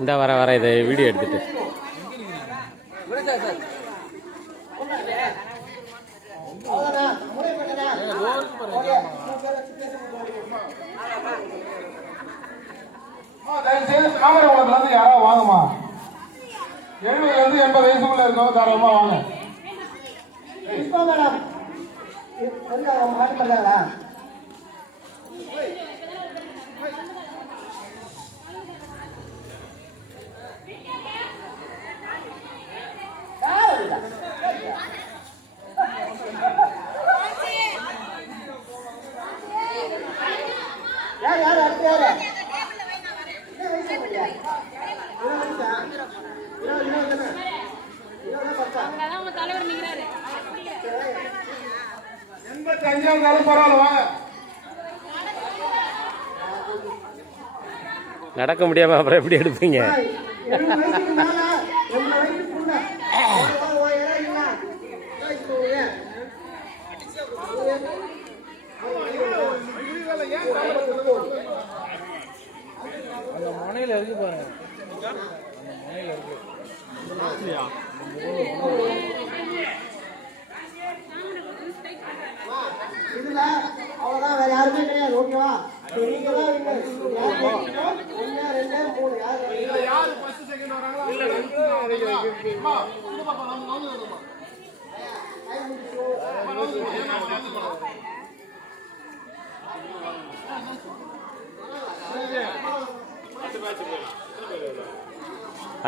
இந்த வர இதை வீடியோ எடுத்துட்டு தாமரகுளத்துல யாராவது வாங்கம்மா. 70 80 வயசுக்குள்ள இருக்கவங்க தாராளமா வாங்க. நடக்க முடியாம அப்புறம் எப்படி எடுப்பீங்க? அந்த முனையில இருக்கு பாருங்க. இதுல அவ்வளவுதான், வேற யாருமே கிடையாது. ஓகேவா?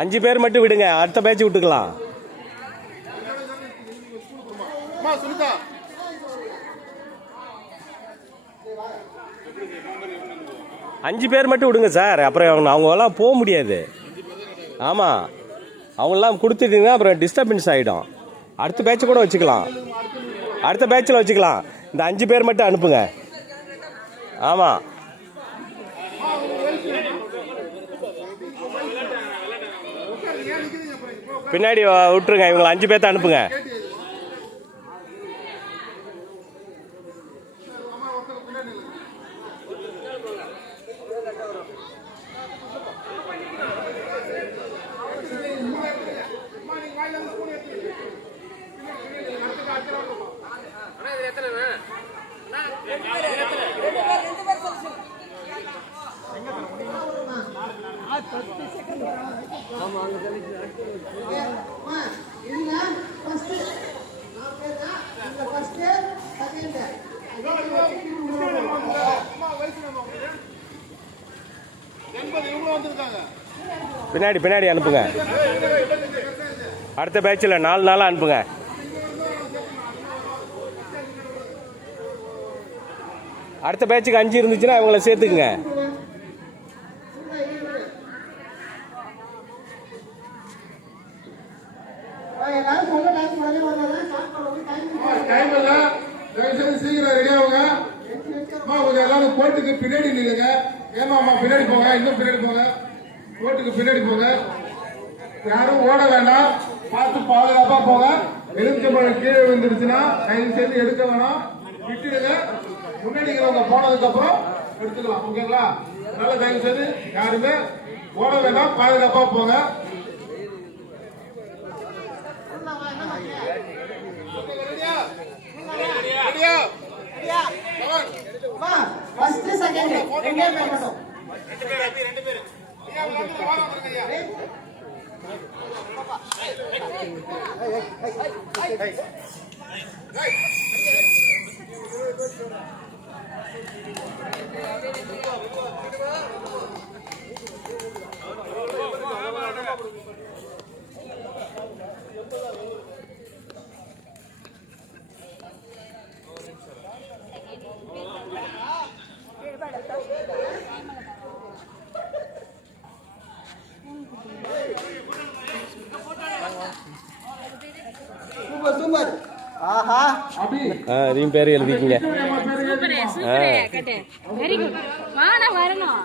அஞ்சு பேர் மட்டும் விடுங்க, அடுத்த பேட்ச் விட்டுக்கலாம். அஞ்சு பேர் மட்டும் விடுங்க சார், அப்புறம் அவங்களாம் போக முடியாது. ஆமாம், அவங்களாம் கொடுத்துட்டீங்கன்னா அப்புறம் டிஸ்டர்பன்ஸ் ஆகிடும். அடுத்த பேட்ச் கூட வச்சுக்கலாம், அடுத்த பேட்சில் வச்சுக்கலாம். இந்த 5 பேர் மட்டும் அனுப்புங்க. ஆமாம், பின்னாடி விட்டுருங்க, இவங்களை 5 பேர்த்த அனுப்புங்க. பின்னாடி பின்னாடி அனுப்புங்க. அடுத்த பேட்சில் 4 நாளாக அனுப்புங்க. அடுத்த பேட்சுக்கு 5 இருந்துச்சுன்னா அவங்கள சேர்த்துக்குங்க. சீக்கிரம் ரெடி ஆகுங்க. கொஞ்சம் எல்லாரும் கோட்டுக்கு பின்னாடி நில்லுங்க. ஏமாமா பின்னாடி போங்க, இன்னும் பின்னாடி போங்க, கோட்டுக்கு பின்னாடி போங்க. யாரும் ஓட வேண்டாம், பார்த்து பாதுகாப்பா போங்க. எலுமிச்சம்பழம் கீழே விழுந்துருச்சுன்னா தயவு செய்து எடுக்க வேணாம், விட்டுடுங்க. முன்னாடி போனதுக்கு அப்புறம் எடுத்துக்கலாம். ஓகேங்களா? அதனால தயவு செய்து யாருமே ஓட வேண்டாம், பாதுகாப்பா போங்க. அதையும் பேர் எழுதிக்கிங்க. Very good. வரணும்.